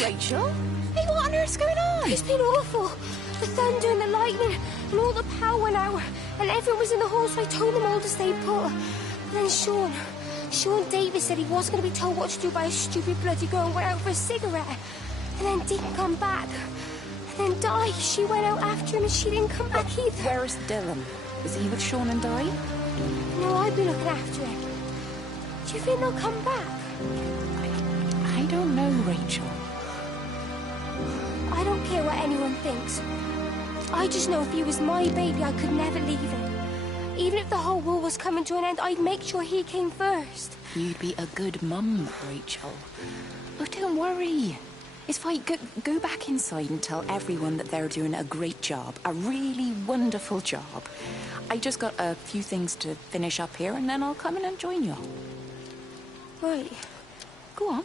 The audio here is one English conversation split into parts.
Rachel? Hey, what on earth's going on? It's been awful. The thunder and the lightning and all the power went out. And everyone was in the hall, so I told them all to stay put. And then Sean Davis said he wasn't going to be told what to do by a stupid bloody girl and went out for a cigarette. And then didn't come back. And then Di, she went out after him and she didn't come back either. Where is Dylan? Is he with Sean and Di? No, I've been looking after him. Do you think they'll come back? I don't know, Rachel. I don't care what anyone thinks. I just know if he was my baby, I could never leave him. Even if the whole world was coming to an end, I'd make sure he came first. You'd be a good mum, Rachel. Oh, don't worry. It's fine. Go back inside and tell everyone that they're doing a great job. A really wonderful job. I just got a few things to finish up here, and then I'll come in and join you. Right. Go on.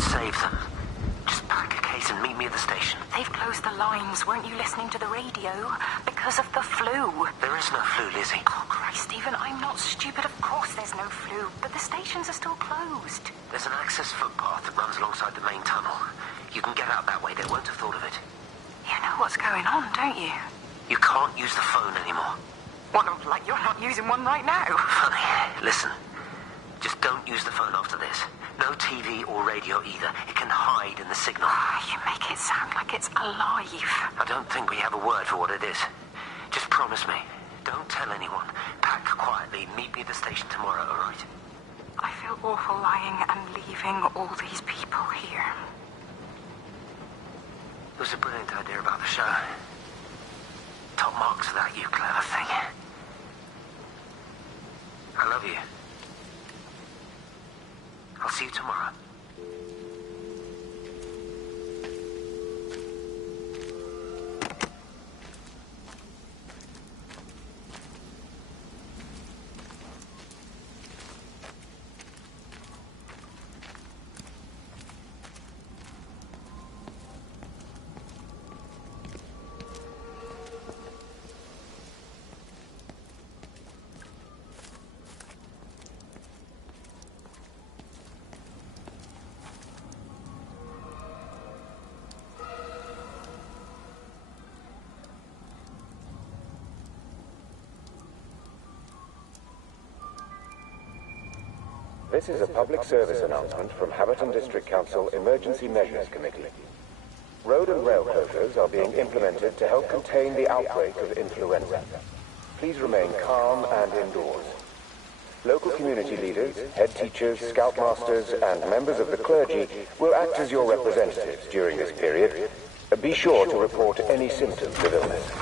Save them. Just pack a case and meet me at the station. They've closed the lines. Weren't you listening to the radio? Because of the flu. There is no flu, Lizzie. Oh, Christ, Stephen, I'm not stupid. Of course there's no flu. But the stations are still closed. There's an access footpath that runs alongside the main tunnel. You can get out that way. They won't have thought of it. You know what's going on, don't you? You can't use the phone anymore. What, like you're not using one right now? Funny. Listen. Just don't use the phone after this. No TV or radio either. It can hide in the signal. You make it sound like it's alive. I don't think we have a word for what it is. Just promise me. Don't tell anyone. Pack quietly. Meet me at the station tomorrow, all right? I feel awful lying and leaving all these people here. It was a brilliant idea about the show. Top marks for that, you clever thing. I love you. I'll see you tomorrow. This is a public service announcement from Haverton District Council Emergency Measures Committee. Road and rail closures are being implemented to help contain the outbreak of influenza. Please remain calm and indoors. Local community leaders, head teachers, scoutmasters, and members of the clergy will act as your representatives during this period. Be sure to report any symptoms of illness.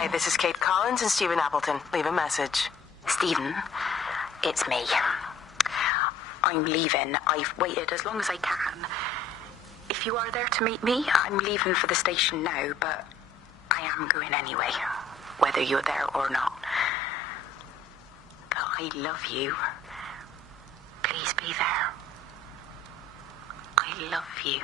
Hi, this is Kate Collins and Stephen Appleton. Leave a message. Stephen, it's me. I'm leaving. I've waited as long as I can. If you are there to meet me, I'm leaving for the station now, but I am going anyway, whether you're there or not. But I love you. Please be there. I love you.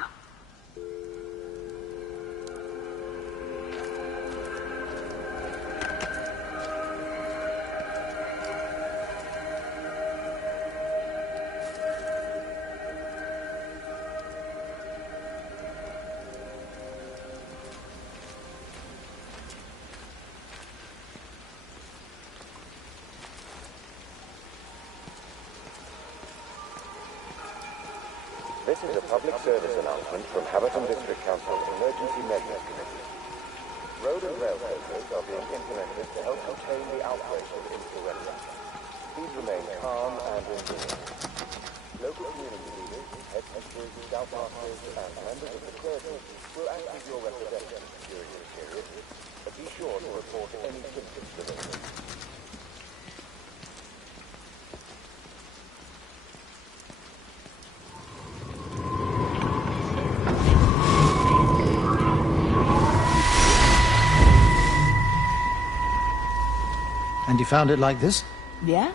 This is a public service announcement from Haverton District Council Emergency Measures Committee. Road and rail closures are being implemented to help contain the outbreak of influenza. Please remain calm and enduring. Local community leaders, head teachers, scoutmasters, and members of the clergy will act as your representatives during this period, but be sure to report any symptoms related. And you found it like this? Yeah.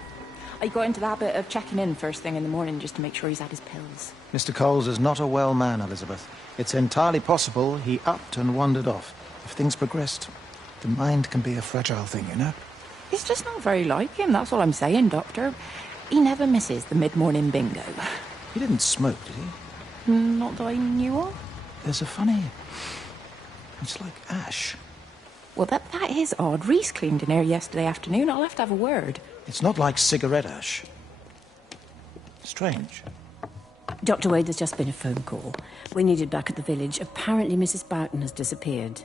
I got into the habit of checking in first thing in the morning just to make sure he's had his pills. Mr. Coles is not a well man, Elizabeth. It's entirely possible he upped and wandered off. If things progressed, the mind can be a fragile thing, you know? It's just not very like him, that's all I'm saying, Doctor. He never misses the mid-morning bingo. He didn't smoke, did he? Not that I knew of. There's a funny... It's like ash. Well, that is odd. Reese cleaned in here yesterday afternoon. I'll have to have a word. It's not like cigarette ash. Strange. Dr. Wade, there's just been a phone call. We're needed back at the village. Apparently Mrs. Boughton has disappeared.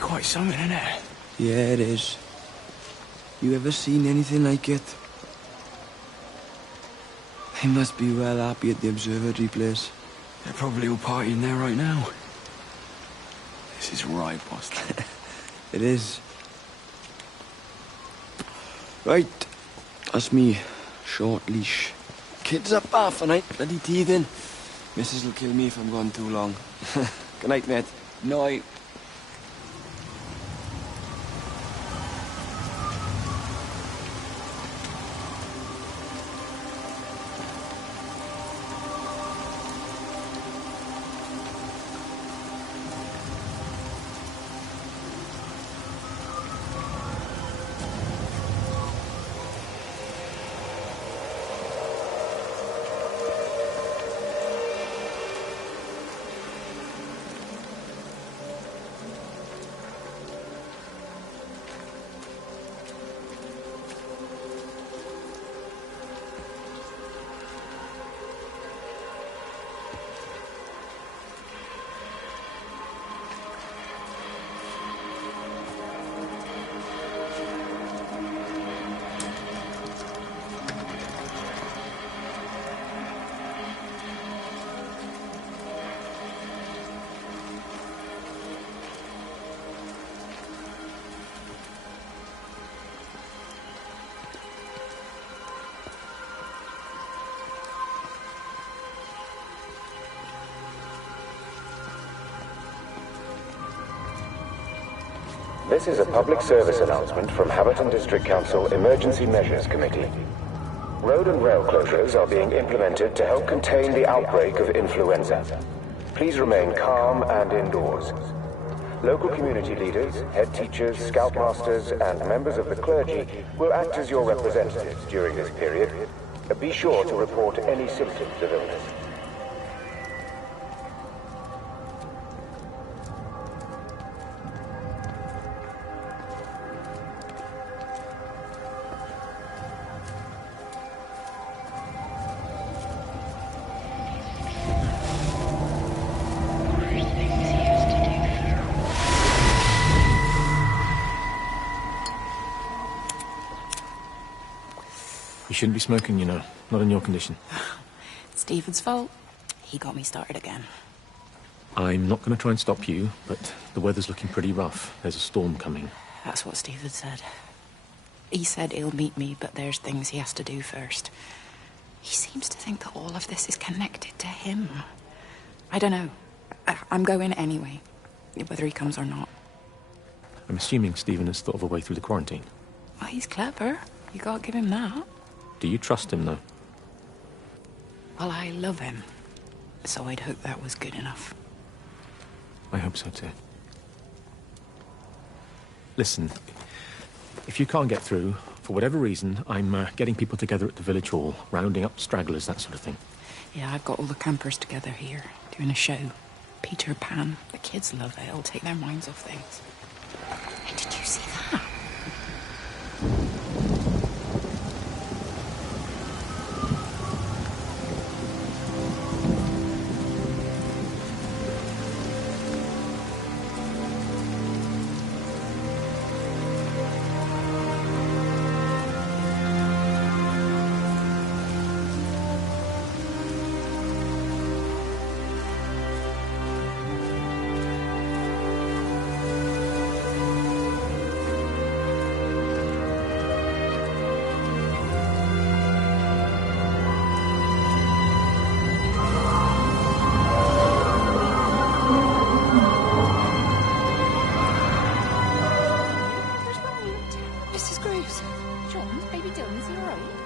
Quite something, isn't it? Yeah, it is. You ever seen anything like it? They must be well happy at the observatory place. They're probably all partying there right now. This is right, Boston. It is. Right, that's me. Short leash. Kids up half a night, bloody teething. Missus will kill me if I'm gone too long. Good night, mate. Night. This is a public service announcement from Haverton District Council Emergency Measures Committee. Road and rail closures are being implemented to help contain the outbreak of influenza. Please remain calm and indoors. Local community leaders, head teachers, scoutmasters, and members of the clergy will act as your representatives during this period. Be sure to report any symptoms of illness. You shouldn't be smoking, you know. Not in your condition. Stephen's fault. He got me started again. I'm not going to try and stop you, but the weather's looking pretty rough. There's a storm coming. That's what Stephen said. He said he'll meet me, but there's things he has to do first. He seems to think that all of this is connected to him. I don't know. I'm going anyway, whether he comes or not. I'm assuming Stephen has thought of a way through the quarantine. Well, he's clever. You gotta give him that. Do you trust him, though? Well, I love him. So I'd hope that was good enough. I hope so, too. Listen, if you can't get through, for whatever reason, I'm getting people together at the village hall, rounding up stragglers, that sort of thing. Yeah, I've got all the campers together here, doing a show. Peter Pan. The kids love it. It'll take their minds off things. Hey, did you see that?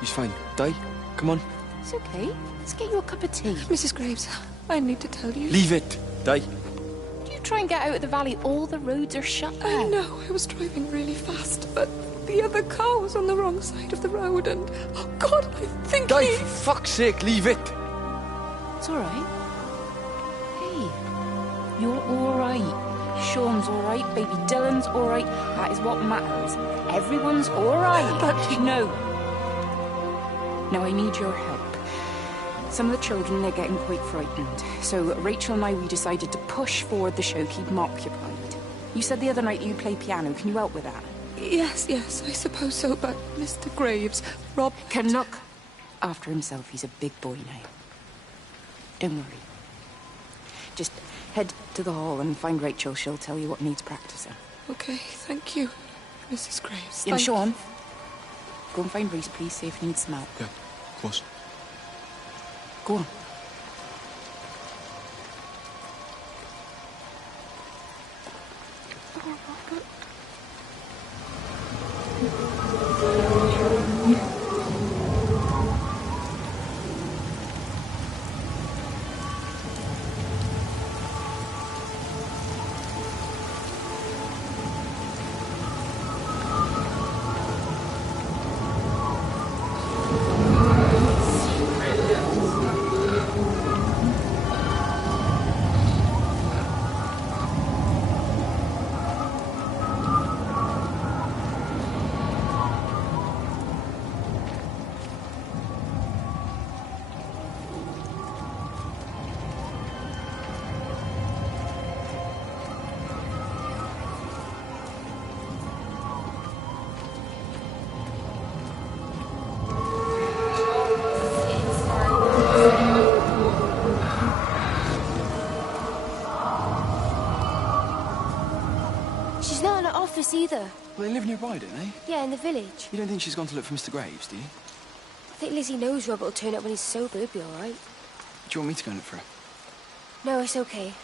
He's fine. Di, come on. It's okay. Let's get you a cup of tea. Mrs. Graves, I need to tell you. Leave it, Di. Do you try and get out of the valley? All the roads are shut now. I know. I was driving really fast, but the other car was on the wrong side of the road, and oh God, I think Di, for fuck's sake, leave it. It's all right. Hey, you're all right. Sean's all right. Baby Dylan's all right. That is what matters. Everyone's all right. But no. Now I need your help. Some of the children, they're getting quite frightened. So Rachel and I, we decided to push forward the show, keep them occupied. You said the other night you play piano. Can you help with that? Yes, I suppose so, but Mr. Graves, Rob can look after himself. He's a big boy now. Don't worry. Just head to the hall and find Rachel. She'll tell you what needs practicing. Okay, thank you, Mrs. Graves. Yeah, Sean, go and find Reese, please, see if he needs some help. Yeah, of course. Go on. Either. Well, they live nearby, don't they? Yeah, in the village. You don't think she's gone to look for Mr. Graves, do you? I think Lizzie knows Robert will turn up when he's sober. He'll be all right. Do you want me to go and look for her? No, it's okay.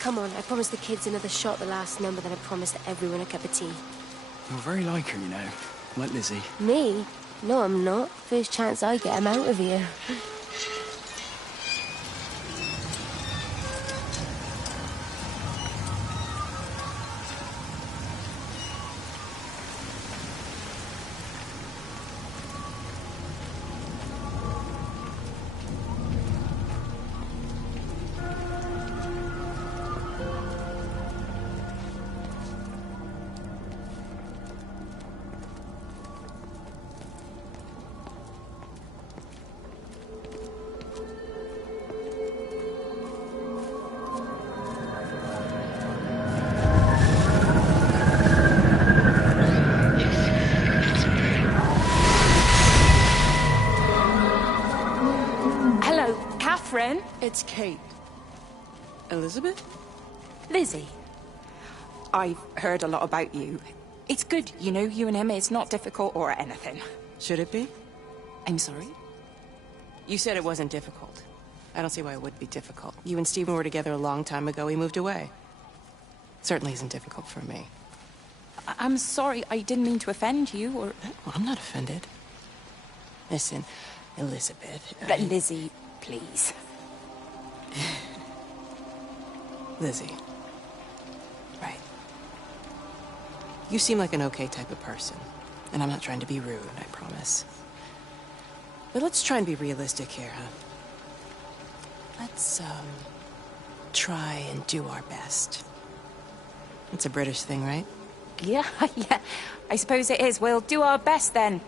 Come on, I promised the kids another shot at the last number, then I promised everyone a cup of tea. You're very like her, you know. Like Lizzie. Me? No, I'm not. First chance I get, I'm out of here. Catherine? It's Kate. Elizabeth? Lizzie. I've heard a lot about you. It's good, you know, you and him. It's not difficult or anything. Should it be? I'm sorry? You said it wasn't difficult. I don't see why it would be difficult. You and Stephen were together a long time ago. He moved away. Certainly isn't difficult for me. I'm sorry. I didn't mean to offend you, or... Well, I'm not offended. Listen, Elizabeth... Lizzie, please. Lizzie. Right. You seem like an okay type of person. And I'm not trying to be rude, I promise. But let's try and be realistic here, huh? Let's, try and do our best. It's a British thing, right? Yeah, yeah. I suppose it is. We'll do our best, then.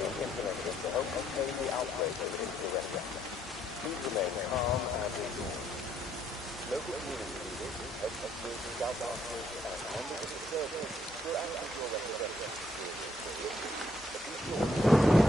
being implemented to help contain the outbreak of influenza. Please remain calm and indoors. Local community leaders, head teachers, scoutmasters, and members of the service will act as your representatives during this period. But be sure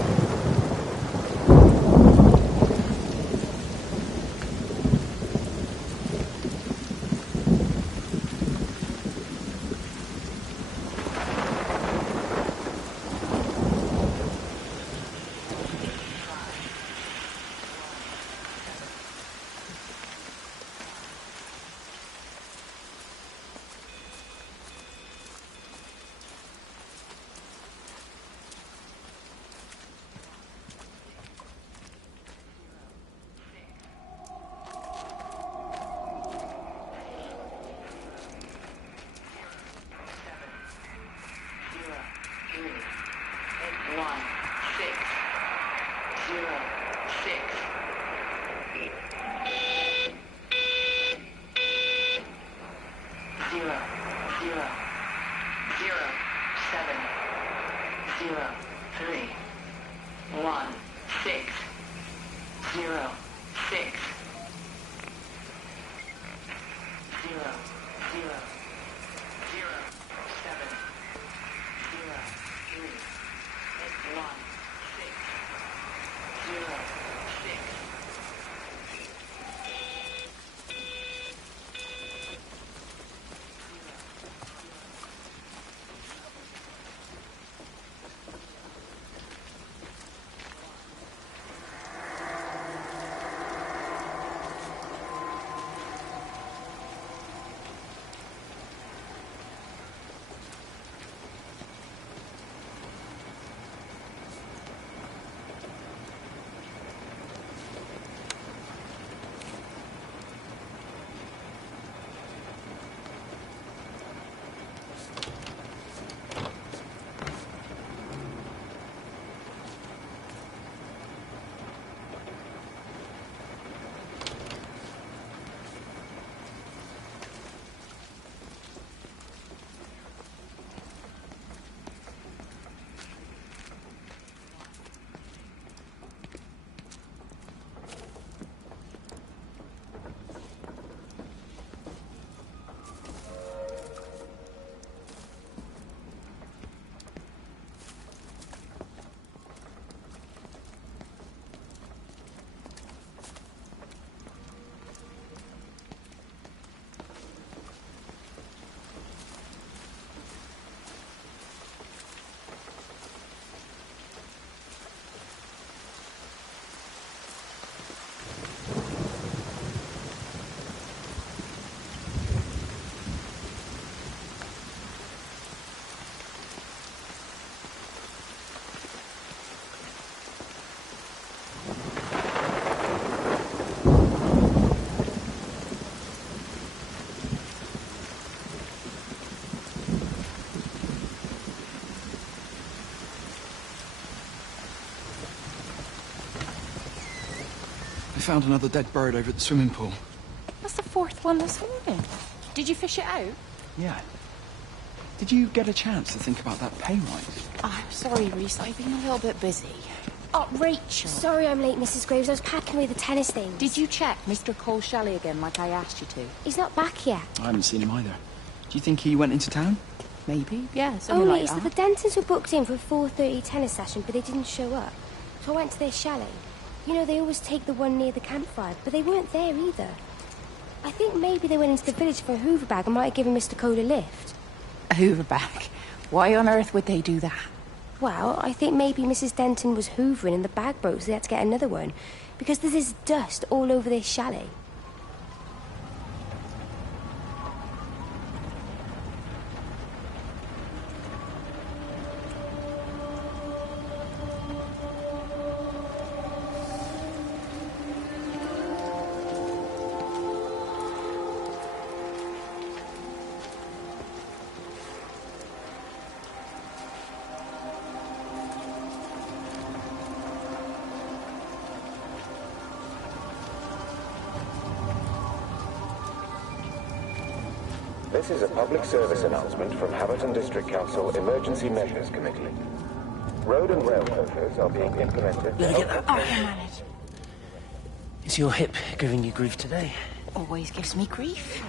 I found another dead bird over at the swimming pool. That's the fourth one this morning. Did you fish it out? Yeah. Did you get a chance to think about that pay rise? I'm sorry, Reese. I've been a little bit busy. Oh, Rachel. Sorry I'm late, Mrs. Graves. I was packing away the tennis things. Did you check Mr. Cole Shelley again like I asked you to? He's not back yet. I haven't seen him either. Do you think he went into town? Maybe, yeah, Oh, something like it's that. that the Dentons were booked in for a 4:30 tennis session, but they didn't show up. So I went to their chalet. You know, they always take the one near the campfire, but they weren't there either. I think maybe they went into the village for a hoover bag and might have given Mr. Cole a lift. A hoover bag? Why on earth would they do that? Well, I think maybe Mrs. Denton was hoovering and the bag broke, so they had to get another one. Because there's this dust all over this chalet. This is a public service announcement from Haverton District Council Emergency Measures Committee. Road and rail closures are being implemented. Let me get that. I can manage. Is your hip giving you grief today? Always gives me grief.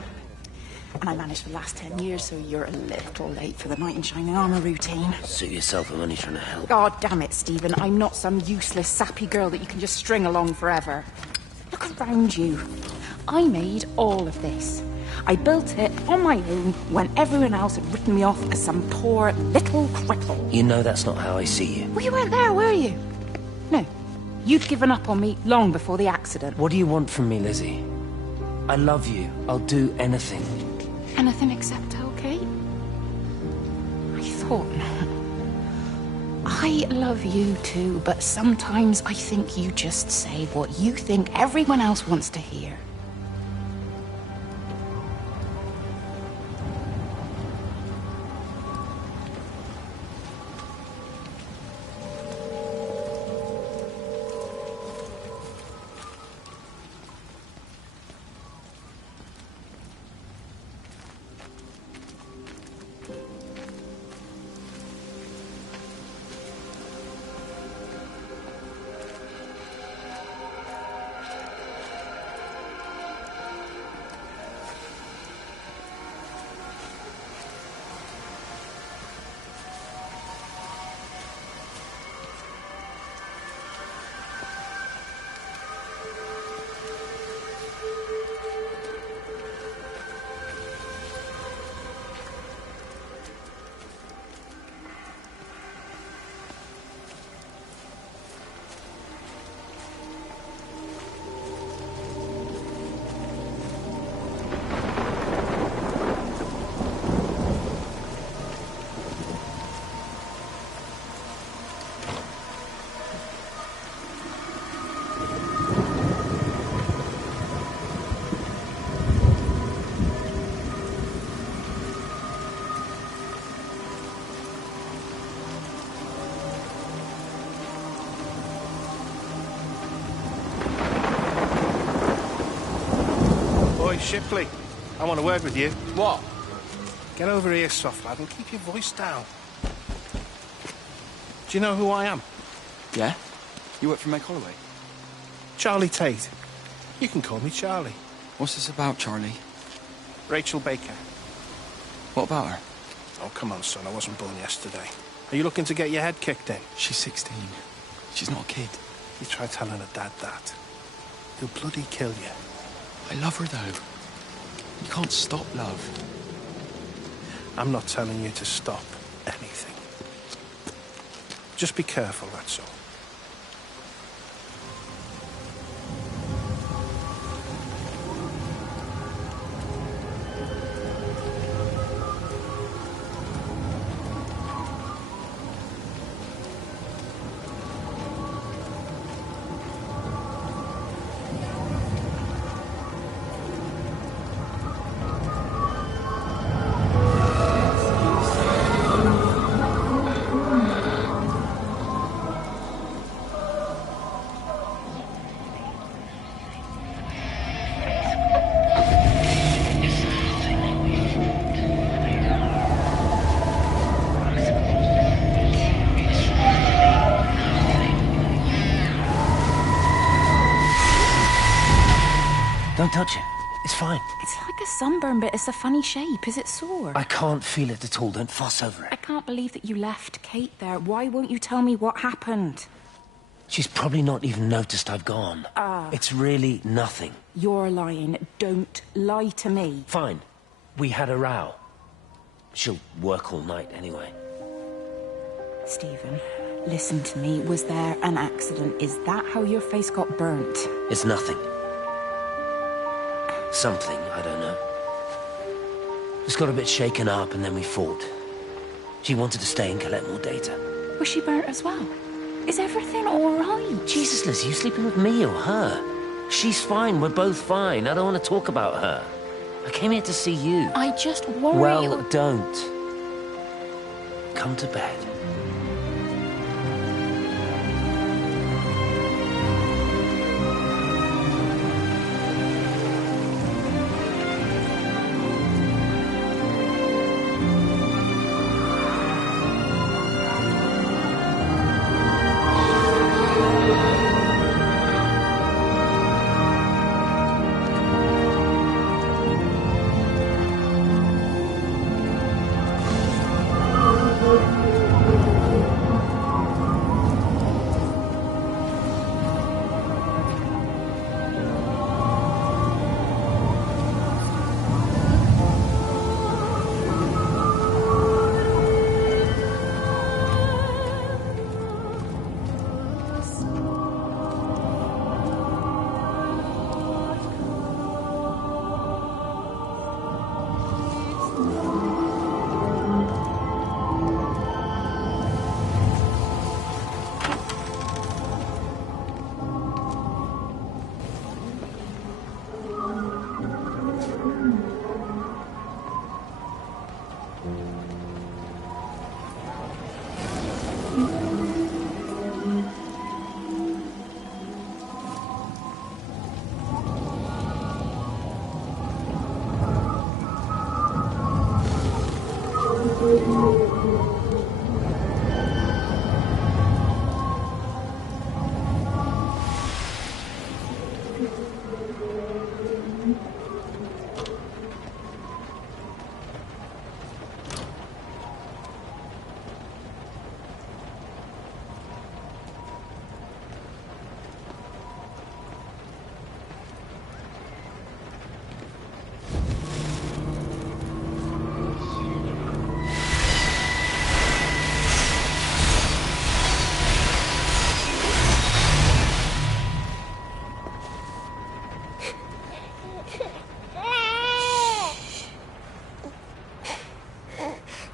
And I managed for the last 10 years, so you're a little late for the knight in shining armour routine. Suit yourself, I'm only trying to help. God damn it, Stephen. I'm not some useless, sappy girl that you can just string along forever. Look around you. I made all of this. I built it on my own when everyone else had written me off as some poor little cripple. You know that's not how I see you. Well, you weren't there, were you? No. You'd given up on me long before the accident. What do you want from me, Lizzie? I love you. I'll do anything. Anything except okay? I thought not. I love you too, but sometimes I think you just say what you think everyone else wants to hear. Shipley, I want to work with you. What? Get over here, soft lad, and keep your voice down. Do you know who I am? Yeah? You work for Meg Holloway? Charlie Tate. You can call me Charlie. What's this about, Charlie? Rachel Baker. What about her? Oh, come on, son, I wasn't born yesterday. Are you looking to get your head kicked in? She's 16. She's not a kid. You try telling her dad that. He'll bloody kill you. I love her, though. You can't stop love. I'm not telling you to stop anything. Just be careful, that's all. Don't touch it. It's fine. It's like a sunburn, but it's a funny shape. Is it sore? I can't feel it at all. Don't fuss over I it. can't believe that you left Kate there. Why won't you tell me what happened? She's probably not even noticed I've gone. It's really nothing. You're lying. Don't lie to me. Fine. We had a row. She'll work all night anyway. Stephen, listen to me. Was there an accident? Is that how your face got burnt? It's nothing. Something, I don't know. Just got a bit shaken up and then we fought. She wanted to stay and collect more data. Was she burnt as well? Is everything all right? Jesus, Liz, you sleeping with me or her? She's fine, we're both fine. I don't want to talk about her. I came here to see you. I just worry... Well, don't. Come to bed.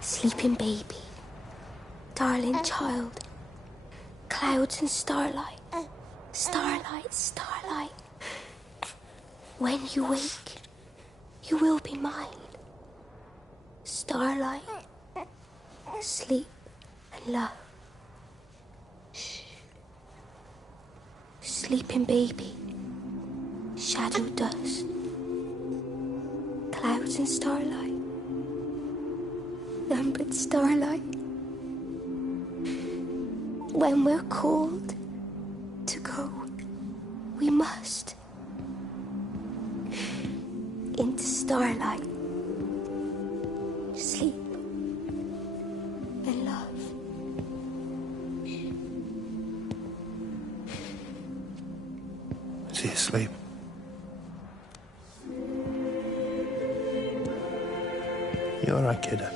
Sleeping baby, darling child, clouds and starlight, starlight, starlight. When you wake, you will be mine. Starlight, sleep and love. Shh. Sleeping baby, shadow dust, clouds and starlight. Numbered starlight. When we're called to go, we must into starlight, sleep and love. Is he asleep? You all right, kiddo?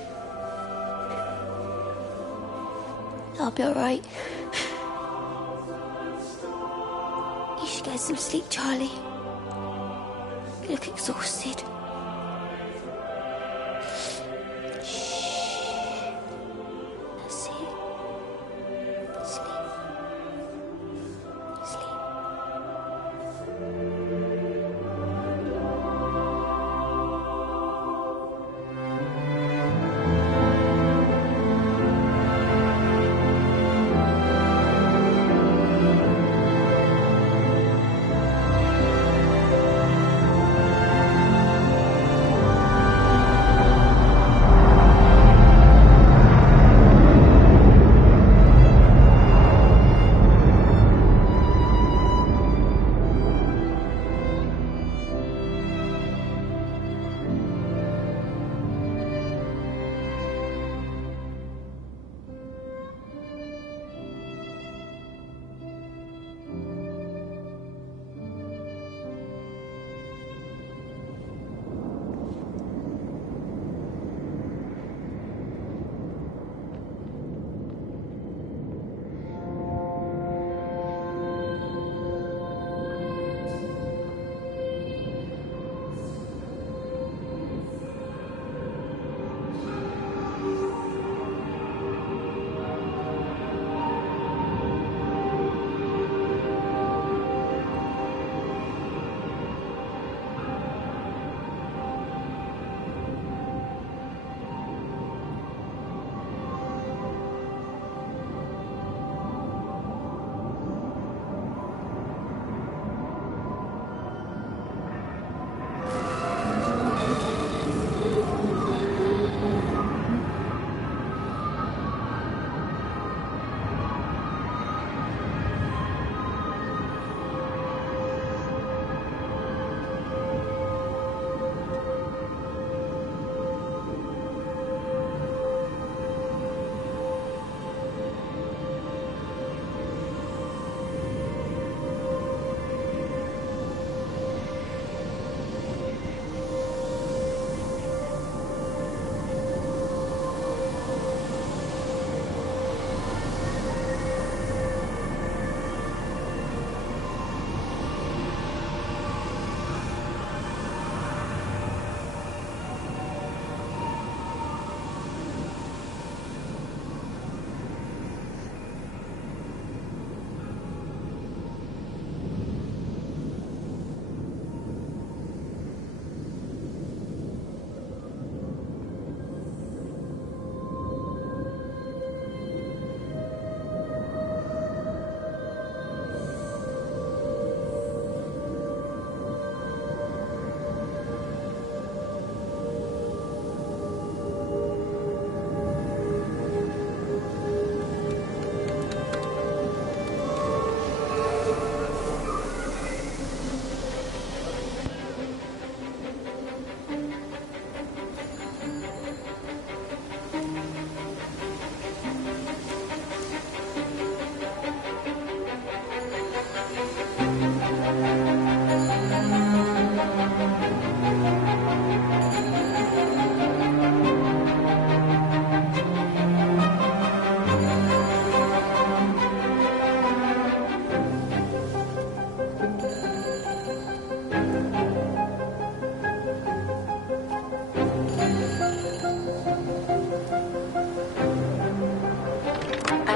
I'll be all right. You should get some sleep, Charlie. You look exhausted. Shh. That's it. Sleep. Sleep.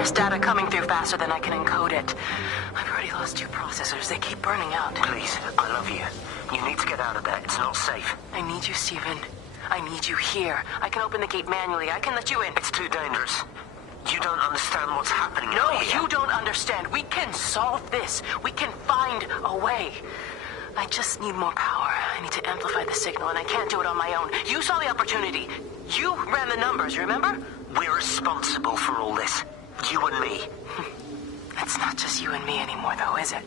This data coming through faster than I can encode it. I've already lost 2 processors. They keep burning out. Please, I love you. You need to get out of there. It's not safe. I need you, Stephen. I need you here. I can open the gate manually. I can let you in. It's too dangerous. You don't understand what's happening No, out here. you don't understand. We can solve this. We can find a way. I just need more power. I need to amplify the signal, and I can't do it on my own. You saw the opportunity. You ran the numbers, remember? We're responsible for all this. You and me. It's not just you and me anymore, though, is it?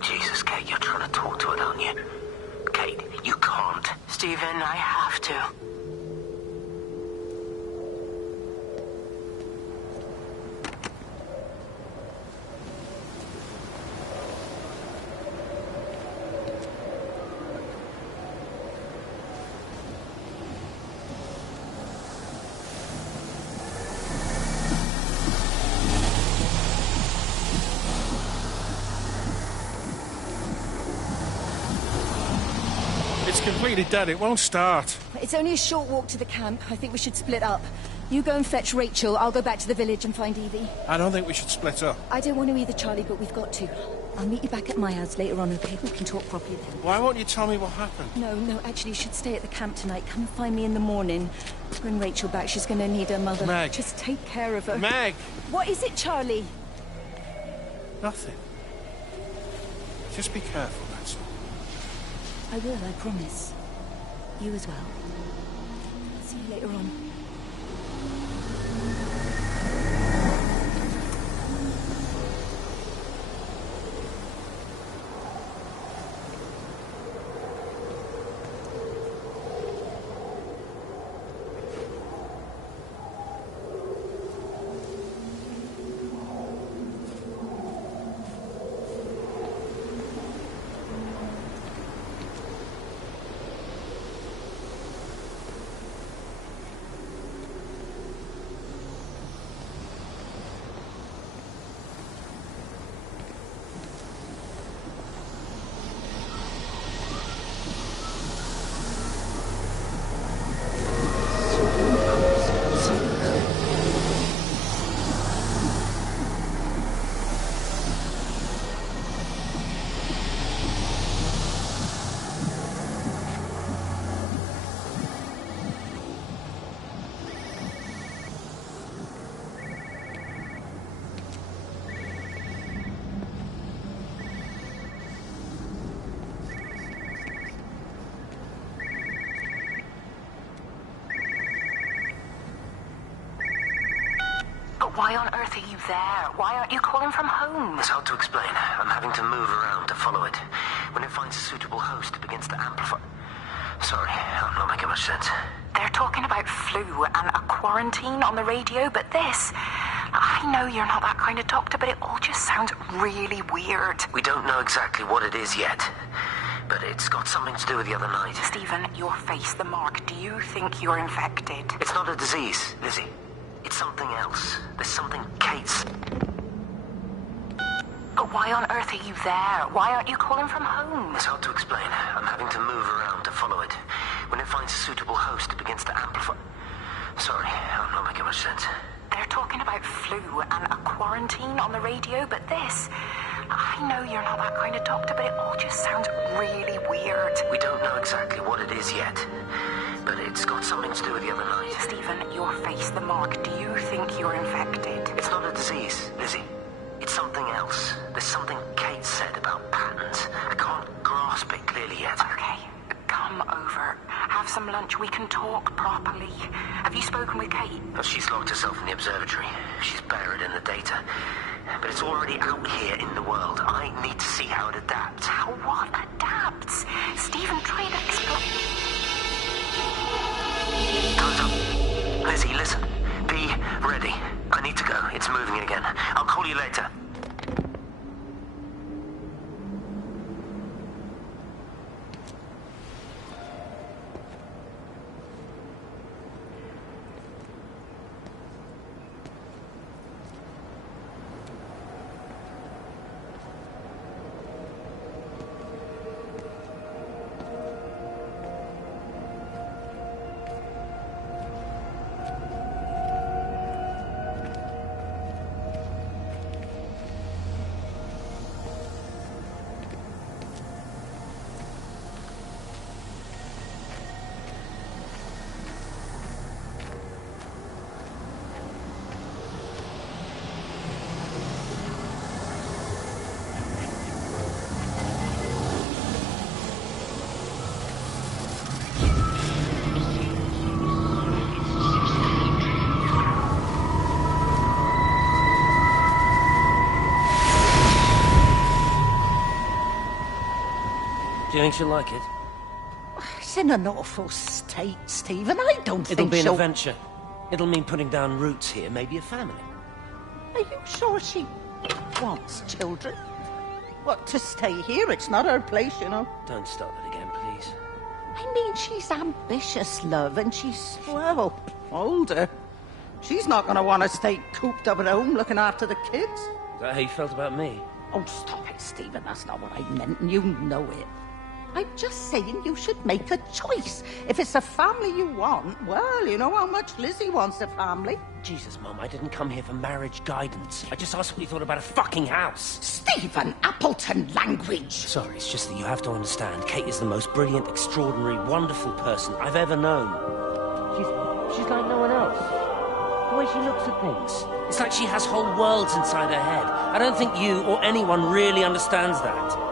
Jesus, Kate, you're trying to talk to it, aren't you? Kate, you can't. Stephen, I have to. It's completely dead. It won't start. It's only a short walk to the camp. I think we should split up. You go and fetch Rachel. I'll go back to the village and find Evie. I don't think we should split up. I don't want to either, Charlie, but we've got to. I'll meet you back at my house later on, okay? We can talk properly then. Why won't you tell me what happened? No, actually, you should stay at the camp tonight. Come and find me in the morning. Bring Rachel back. She's going to need her mother. Meg. Just take care of her. Meg! What is it, Charlie? Nothing. Just be careful, that's all. I will, I promise. You as well. See you later on. Why on earth are you there? Why aren't you calling from home? It's hard to explain. I'm having to move around to follow it. When it finds a suitable host, it begins to amplify. Sorry, I'm not making much sense. They're talking about flu and a quarantine on the radio, but this... I know you're not that kind of doctor, but it all just sounds really weird. We don't know exactly what it is yet, but it's got something to do with the other night. Stephen, your face, the mark. Do you think you're infected? It's not a disease, Lizzie. It's something else. There's something Kate's... But why on earth are you there? Why aren't you calling from home? It's hard to explain. I'm having to move around to follow it. When it finds a suitable host, it begins to amplify. Sorry, I'm not making much sense. They're talking about flu and a quarantine on the radio, but this... I know you're not that kind of doctor, but it all just sounds really weird. We don't know exactly what it is yet, but it's got something to do with the other night. Stephen, your face, the mark. Do you think you're infected? It's not a disease, Lizzie. It's something else. There's something Kate said about patterns. I can't grasp it clearly yet. Okay, come over. Have some lunch. We can talk properly. Have you spoken with Kate? Well, she's locked herself in the observatory. She's buried in the data. But it's already out here in the world. I need to see how it adapts. How what adapts? Stephen, try to explain. Time's up. Lizzie, listen. Be ready. I need to go. It's moving again. I'll call you later. Do you think she'll like it? It's in an awful state, Stephen. I don't It'll think be an she'll... adventure. It'll mean putting down roots here, maybe a family. Are you sure she wants children? What, to stay here? It's not her place, you know. Don't start that again, please. I mean, she's ambitious, love, and she's, well, older. She's not going to want to stay cooped up at home looking after the kids. Is that how you felt about me? Oh, stop it, Stephen. That's not what I meant, and you know it. I'm just saying you should make a choice. If it's a family you want, well, you know how much Lizzie wants a family. Jesus, Mum, I didn't come here for marriage guidance. I just asked what you thought about a fucking house. Stephen Appleton language. Sorry, it's just that you have to understand. Kate is the most brilliant, extraordinary, wonderful person I've ever known. She's like no one else. The way she looks at things. It's like she has whole worlds inside her head. I don't think you or anyone really understands that.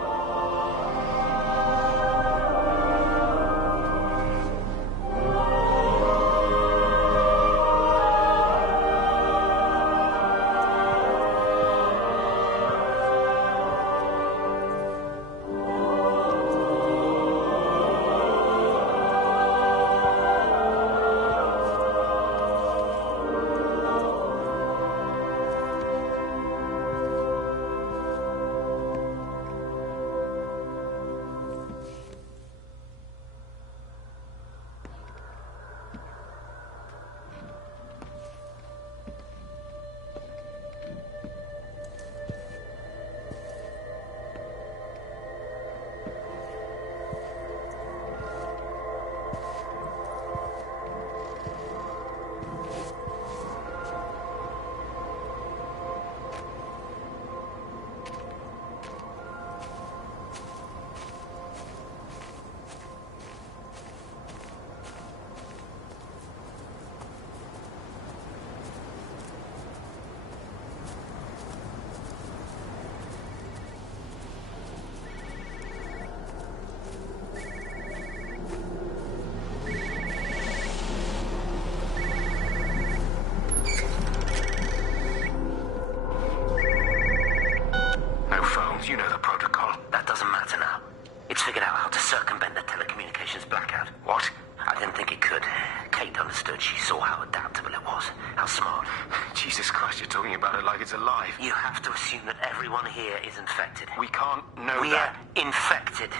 You know the protocol. That doesn't matter now. It's figured out how to circumvent the telecommunications blackout. What? I didn't think it could. Kate understood. She saw how adaptable it was. How smart. Jesus Christ, you're talking about it like it's alive. You have to assume that everyone here is infected. We can't know that. We're infected.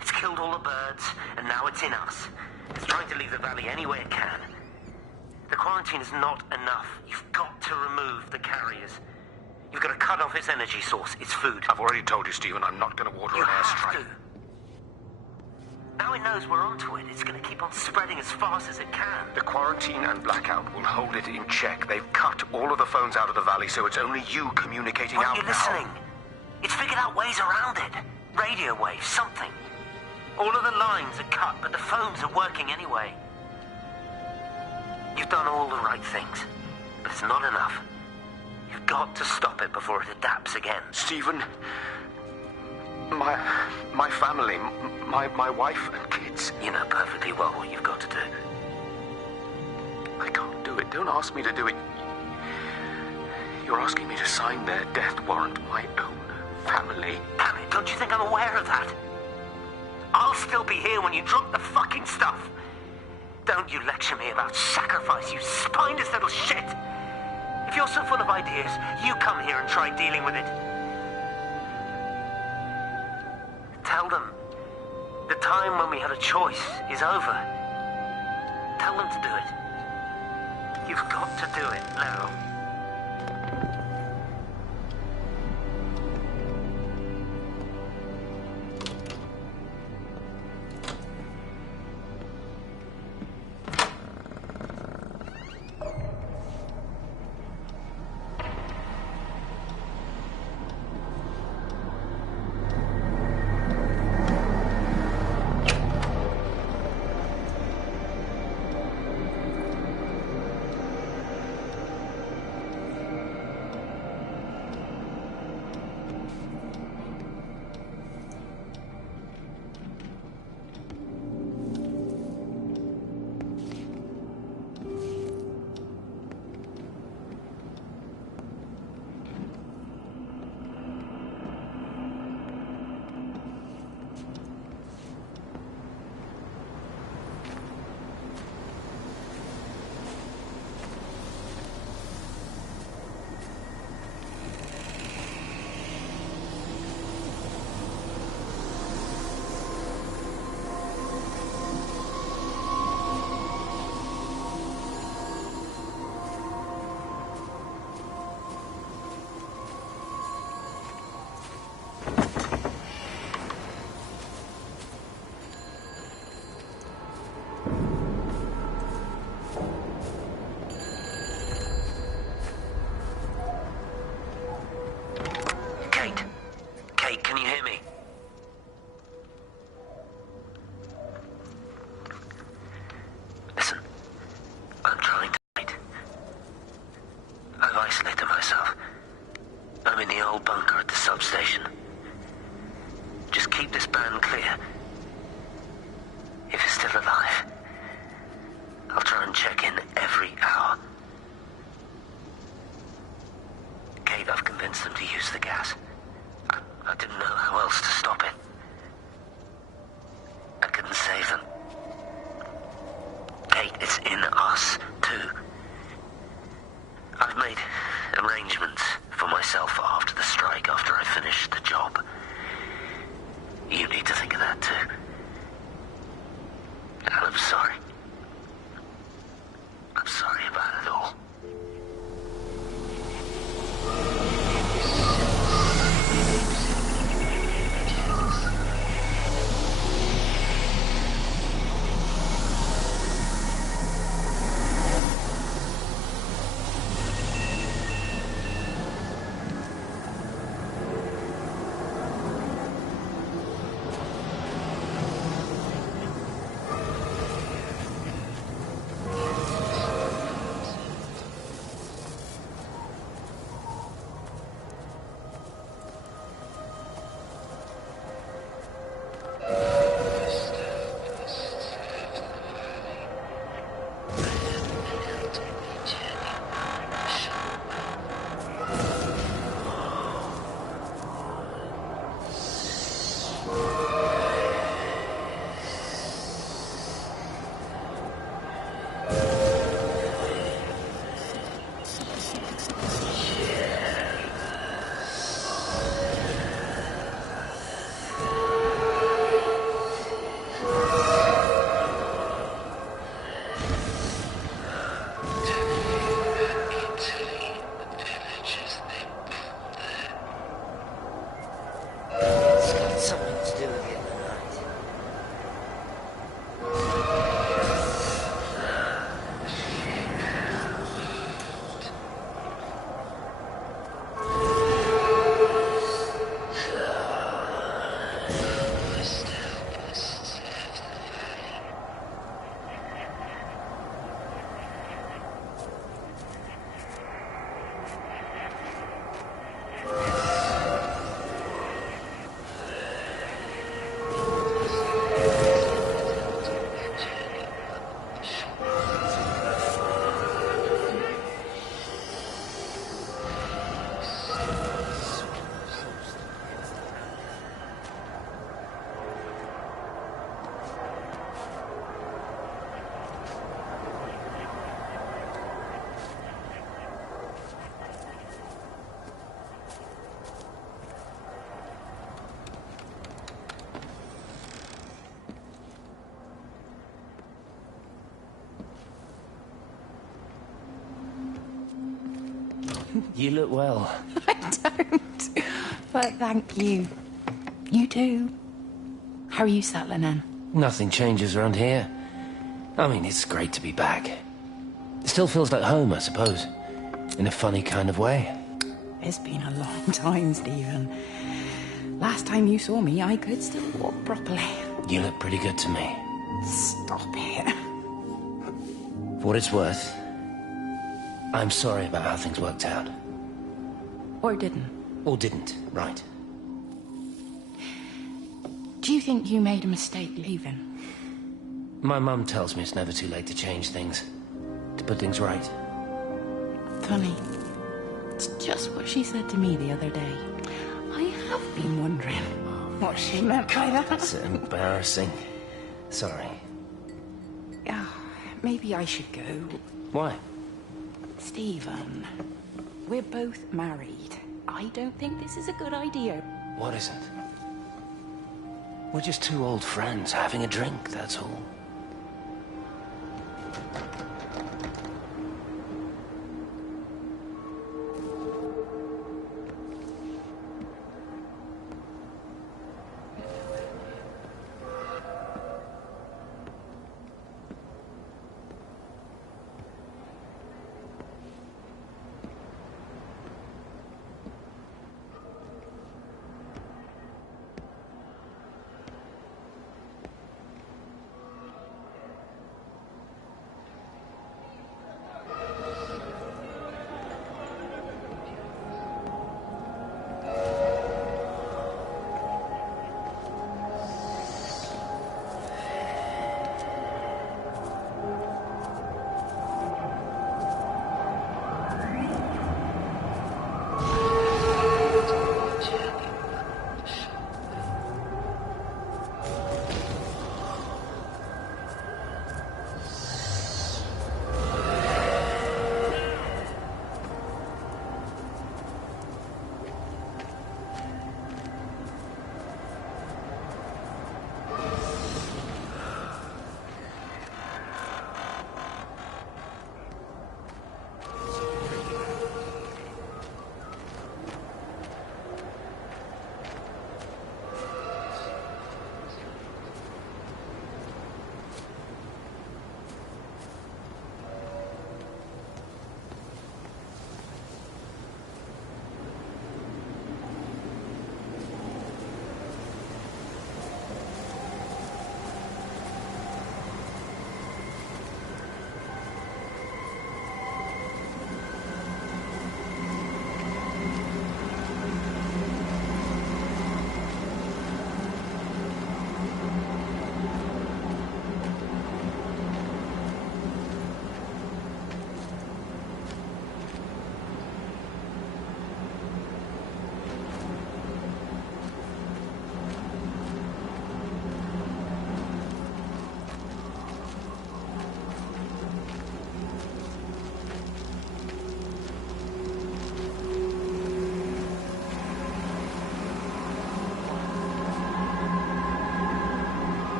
It's killed all the birds, and now it's in us. It's trying to leave the valley any way it can. The quarantine is not enough. You've got to remove the carriers. You've got to cut off its energy source, its food. I've already told you, Stephen, I'm not going to order an airstrike. Now it knows we're onto it. It's going to keep on spreading as fast as it can. The quarantine and blackout will hold it in check. They've cut all of the phones out of the valley, so it's only you communicating out now. You're listening. It's figured out ways around it. Radio waves, something. All of the lines are cut, but the phones are working anyway. You've done all the right things, but it's not enough. You've got to stop it before it adapts again. Stephen, my family, my wife and kids. You know perfectly well what you've got to do. I can't do it. Don't ask me to do it. You're asking me to sign their death warrant. My own family. Damn it, don't you think I'm aware of that? I'll still be here when you drop the fucking stuff. Don't you lecture me about sacrifice, you spineless little shit. If you're so full of ideas, you come here and try dealing with it. Tell them the time when we had a choice is over. Tell them to do it. You've got to do it now. substation. Just keep this band clear. If it's still alive, I'll try and check in every hour. Kate, I've convinced them to use the gas. I didn't know how else to stop it. I couldn't save them. Kate, it's in us, too. I've made arrangements for myself after the strike, after I finish the job. You need to think of that, too. And I'm sorry. I'm sorry about it all. You look well. I don't. But thank you. You too. How are you settling in? Nothing changes around here. I mean, it's great to be back. It still feels like home, I suppose. In a funny kind of way. It's been a long time, Stephen. Last time you saw me, I could still walk properly. You look pretty good to me. Stop it. For what it's worth, I'm sorry about how things worked out. Or didn't. Or didn't, right. Do you think you made a mistake leaving? My mum tells me it's never too late to change things. To put things right. Funny. It's just what she said to me the other day. I have been wondering what she meant by that. It's embarrassing. Sorry. Maybe I should go. Why? Stephen, we're both married. I don't think this is a good idea. What is it? We're just two old friends having a drink, that's all.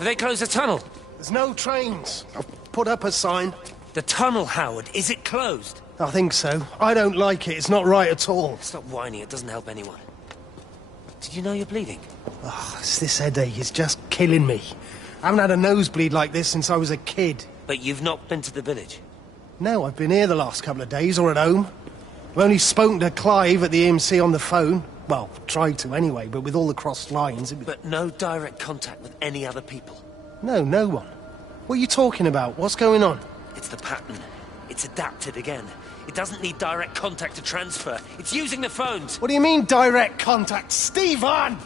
Have they closed the tunnel? There's no trains. I've put up a sign. The tunnel, Howard, is it closed? I think so. I don't like it. It's not right at all. Stop whining, it doesn't help anyone. Did you know you're bleeding? Oh, it's this headache. It's just killing me. I haven't had a nosebleed like this since I was a kid. But you've not been to the village? No, I've been here the last couple of days, or at home. I've only spoken to Clive at the EMC on the phone. Well, tried to anyway, but with all the crossed lines... But no direct contact with any other people? No, no one. What are you talking about? What's going on? It's the pattern. It's adapted again. It doesn't need direct contact to transfer. It's using the phones. What do you mean, direct contact? Stephen!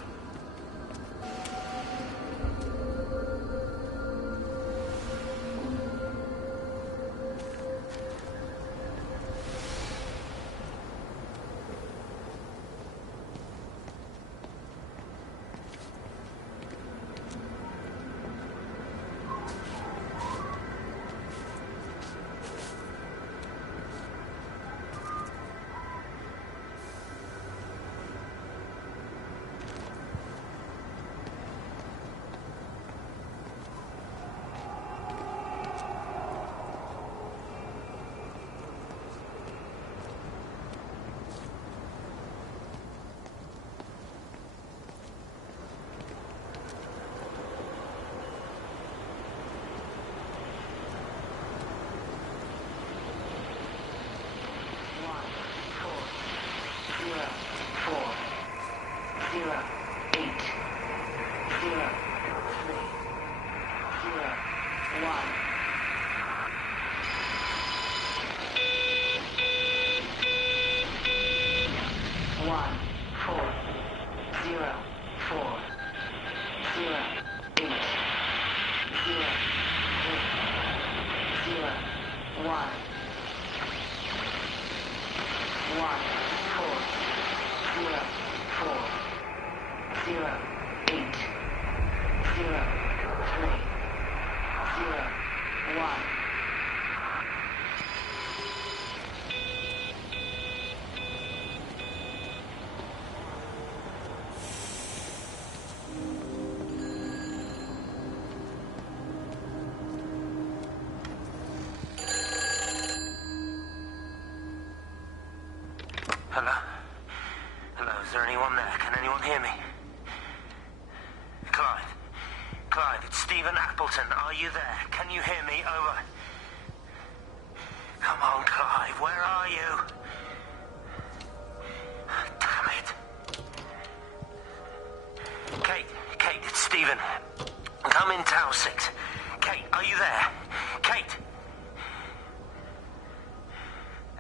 Hello? Hello, is there anyone there? Can anyone hear me? Clive? Clive, it's Stephen Appleton. Are you there? Can you hear me? Over. Come on, Clive, where are you? Damn it. Kate, it's Stephen. Come in Tower 6. Kate, are you there? Kate?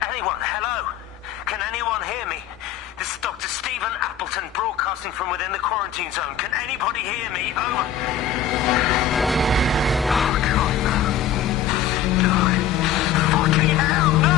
Anyone? Hello? Can anyone hear me? This is Dr. Stephen Appleton broadcasting from within the quarantine zone. Can anybody hear me? Over. Oh, God, no. No. Fucking hell, no!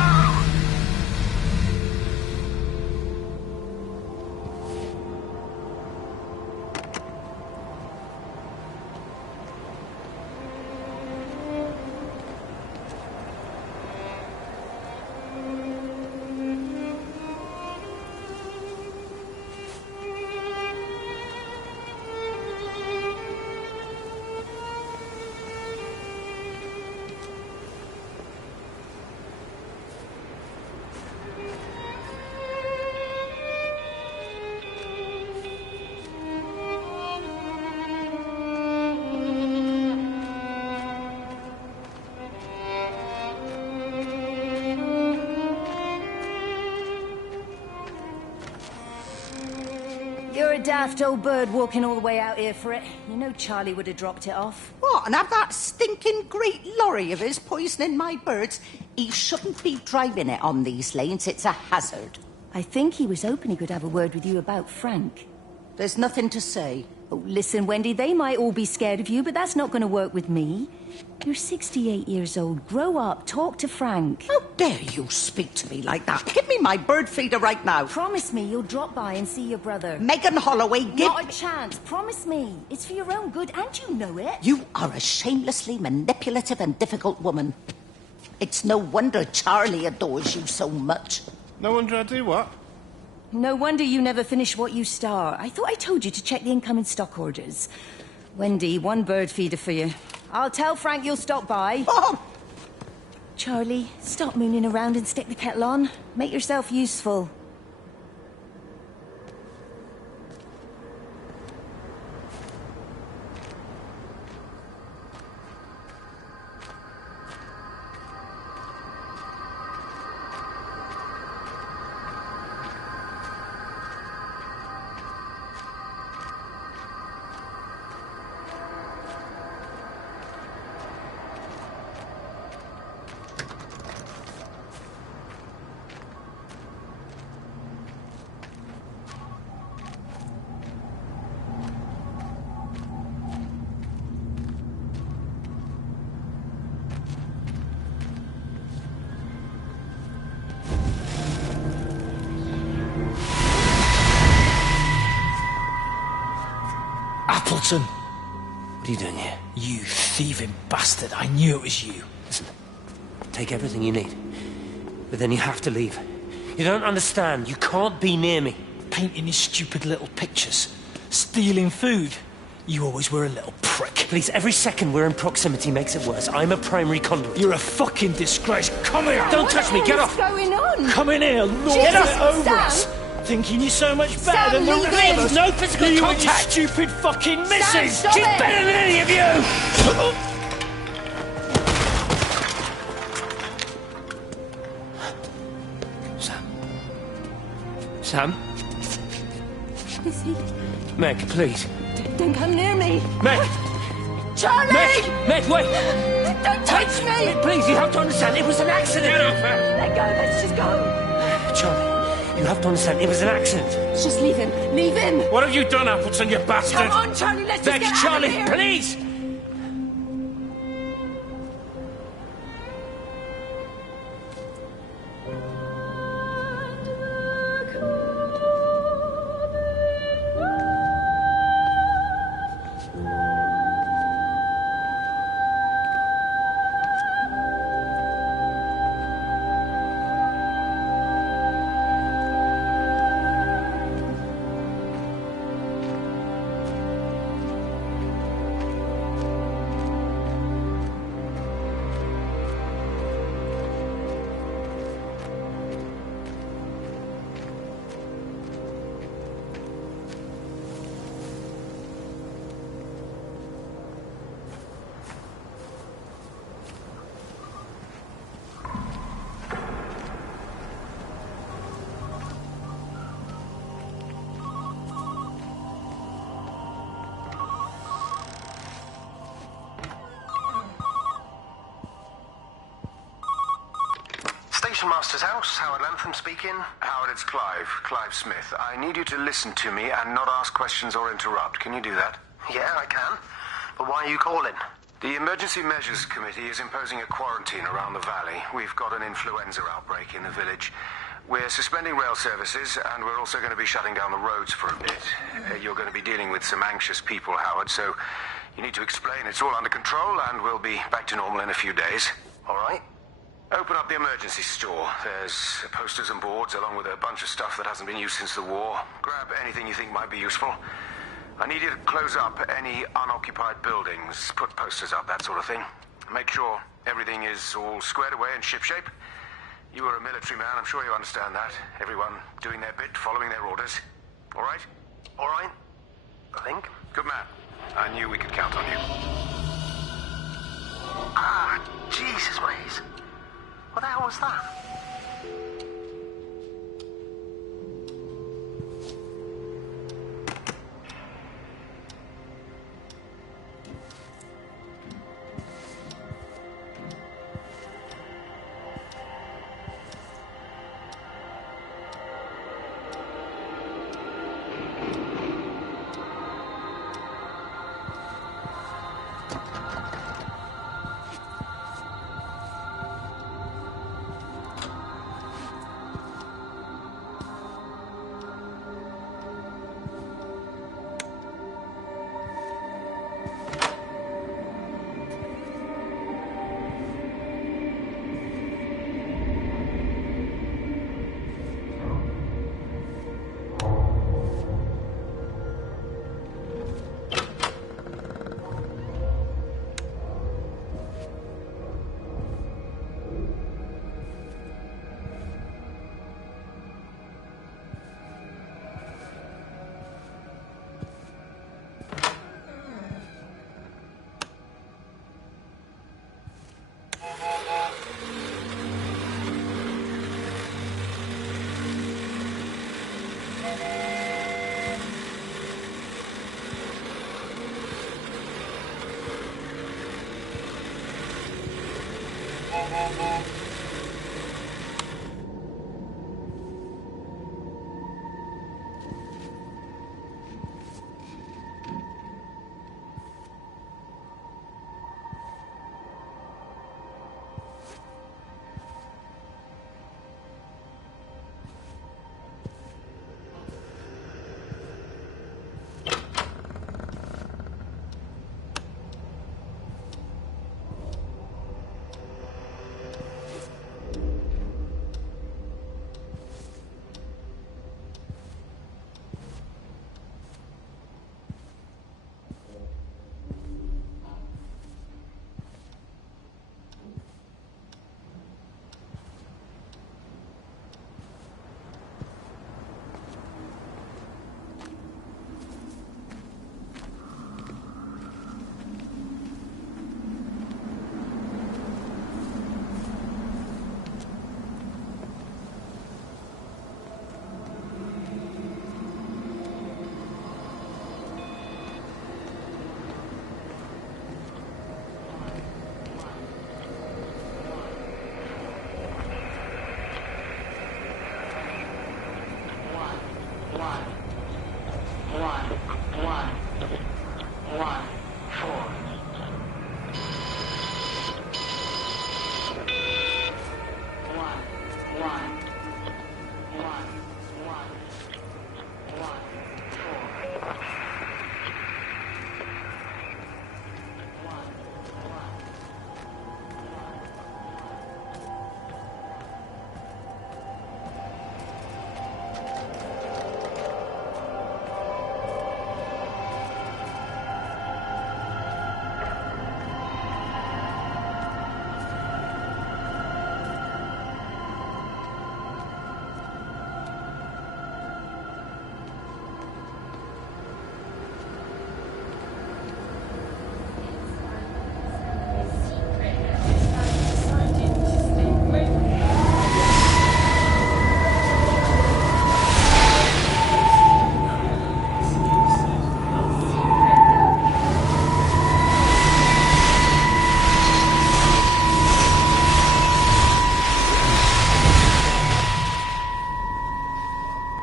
You're a daft old bird walking all the way out here for it. You know Charlie would have dropped it off. What, and have that stinking great lorry of his poisoning my birds? He shouldn't be driving it on these lanes. It's a hazard. I think he was hoping he could have a word with you about Frank. There's nothing to say. Oh, listen, Wendy, they might all be scared of you, but that's not going to work with me. You're 68 years old. Grow up. Talk to Frank. How dare you speak to me like that? Give me my bird feeder right now. Promise me you'll drop by and see your brother. Megan Holloway, give... Not a chance. Promise me. It's for your own good, and you know it. You are a shamelessly manipulative and difficult woman. It's no wonder Charlie adores you so much. No wonder I do what? No wonder you never finish what you start. I thought I told you to check the incoming stock orders. Wendy, one bird feeder for you. I'll tell Frank you'll stop by. Mom! Charlie, stop mooning around and stick the kettle on. Make yourself useful. Appleton! What are you doing here? You thieving bastard. I knew it was you. Listen, take everything you need. But then you have to leave. You don't understand. You can't be near me. Painting your stupid little pictures. Stealing food. You always were a little prick. Please, every second we're in proximity makes it worse. I'm a primary conduit. You're a fucking disgrace. Come here! Don't touch me, get off! What's going on? Come in here, lord it over us! Thinking you're so much better than the leave rest of it. us. No physical you contact. And your stupid fucking missus! stop She's it. better than any of you! Sam? Lizzie, Meg, please. don't come near me. Meg! Charlie! Meg, wait! Don't touch me! Please, you have to understand, it was an accident! Get off her! Let go, let's just go. Charlie, you have to understand, it was an accident. Just leave him. Leave him. What have you done, Appleton, you bastard? Come on, Charlie, let's just Meg, get Charlie, out of here. please! Station Master's house, Howard Lantham speaking. Howard, it's Clive. Clive Smith. I need you to listen to me and not ask questions or interrupt. Can you do that? Yeah, I can. But why are you calling? The Emergency Measures Committee is imposing a quarantine around the valley. We've got an influenza outbreak in the village. We're suspending rail services, and we're also going to be shutting down the roads for a bit. You're going to be dealing with some anxious people, Howard, so you need to explain it's all under control, and we'll be back to normal in a few days. All right? Open up the emergency store. There's posters and boards, along with a bunch of stuff that hasn't been used since the war. Grab anything you think might be useful. I need you to close up any unoccupied buildings, put posters up, that sort of thing. Make sure everything is all squared away and shipshape. You are a military man, I'm sure you understand that. Everyone doing their bit, following their orders. All right? All right? I think. Good man. I knew we could count on you. Ah, Jesus, Maze. What the hell was that?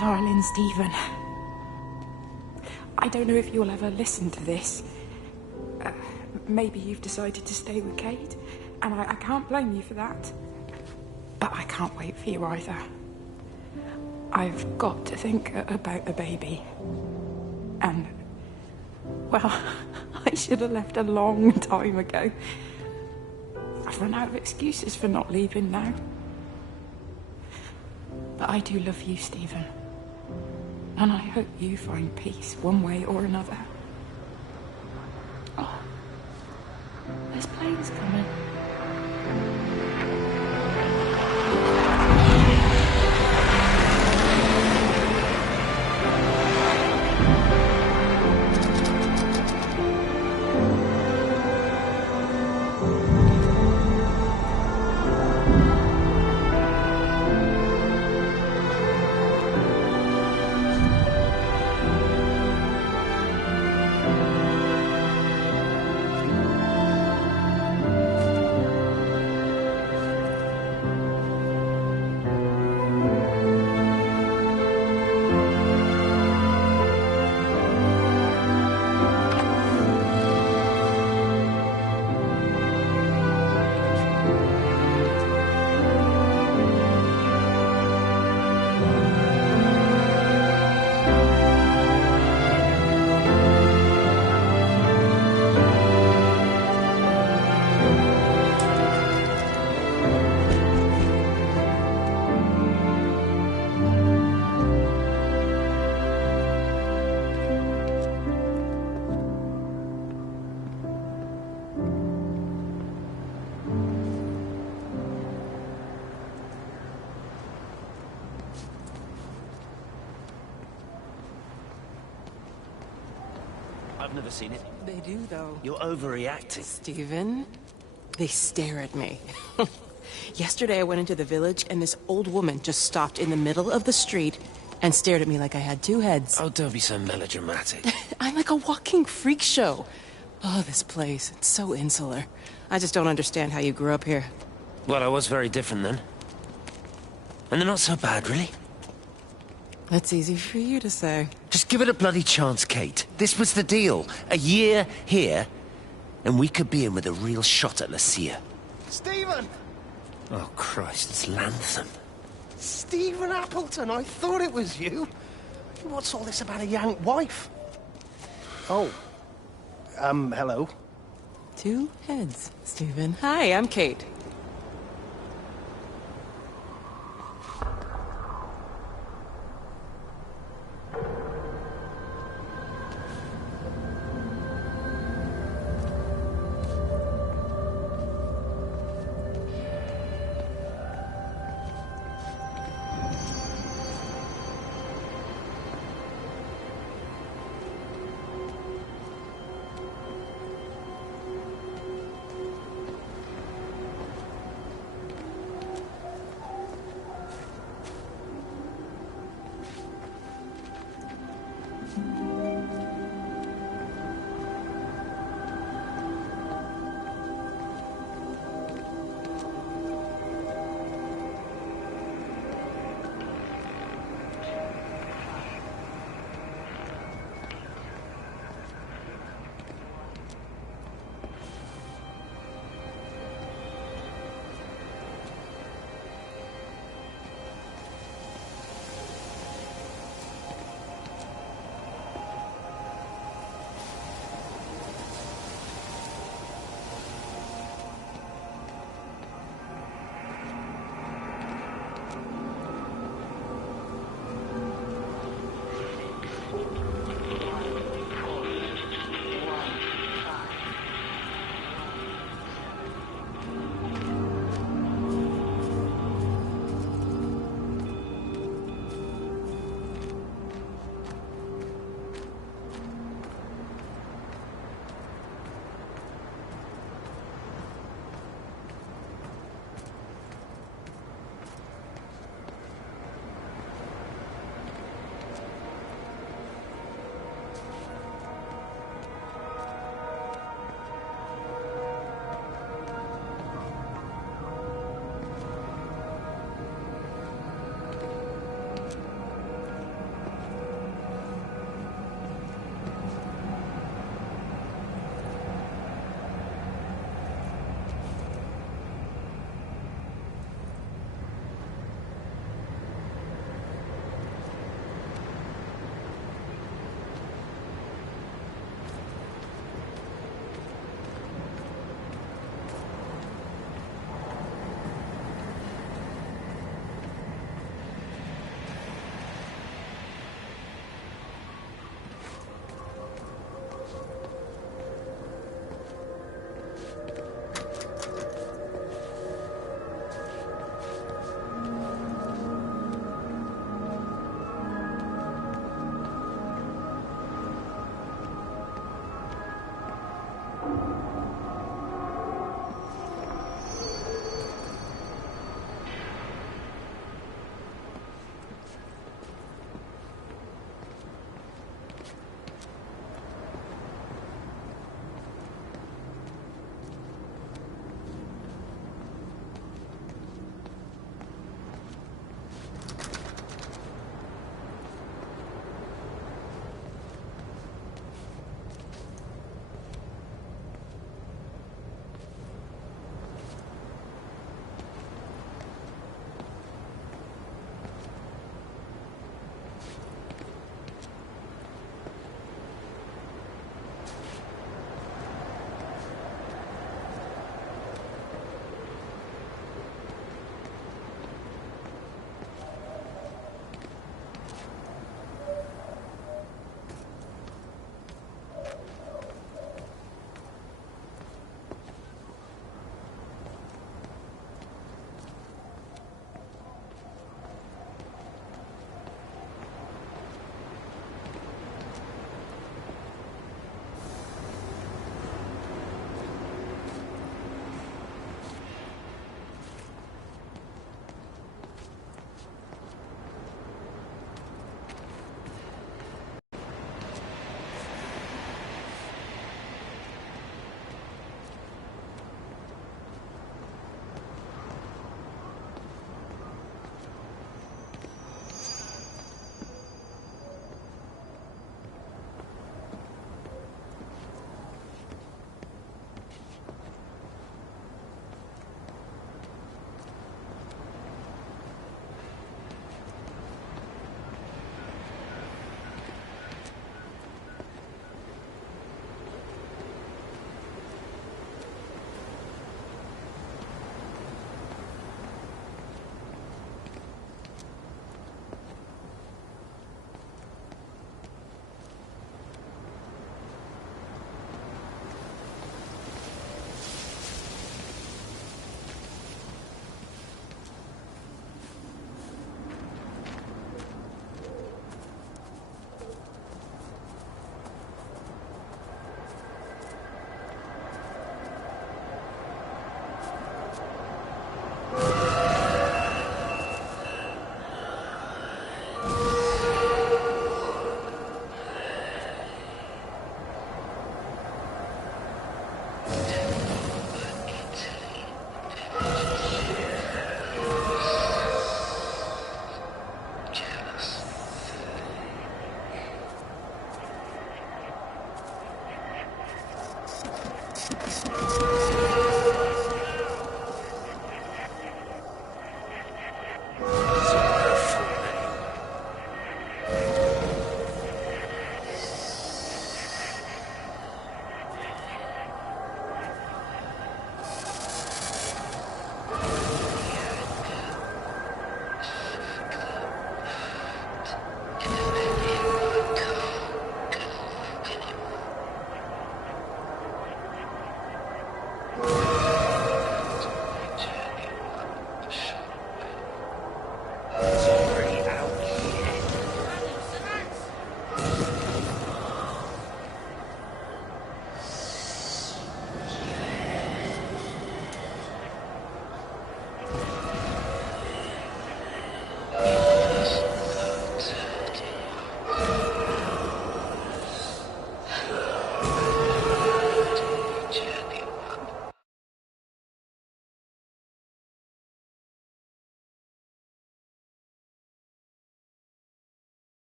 Darling Stephen, I don't know if you'll ever listen to this. Maybe you've decided to stay with Kate, and I can't blame you for that. But I can't wait for you either. I've got to think about the baby. And, well, I should have left a long time ago. I've run out of excuses for not leaving now. But I do love you, Stephen. And I hope you find peace one way or another. Oh, there's planes coming. I've never seen it. They do, though. You're overreacting. Stephen, they stare at me. Yesterday I went into the village and this old woman just stopped in the middle of the street and stared at me like I had two heads. Oh, don't be so melodramatic. I'm like a walking freak show. Oh, this place, it's so insular. I just don't understand how you grew up here. Well, I was very different then. And they're not so bad, really. That's easy for you to say. Just give it a bloody chance, Kate. This was the deal. A year here, and we could be in with a real shot at Lucia. Stephen! Oh, Christ, it's Lantham. Stephen Appleton, I thought it was you. What's all this about a Yank wife? Oh. Hello. Two heads, Stephen. Hi, I'm Kate.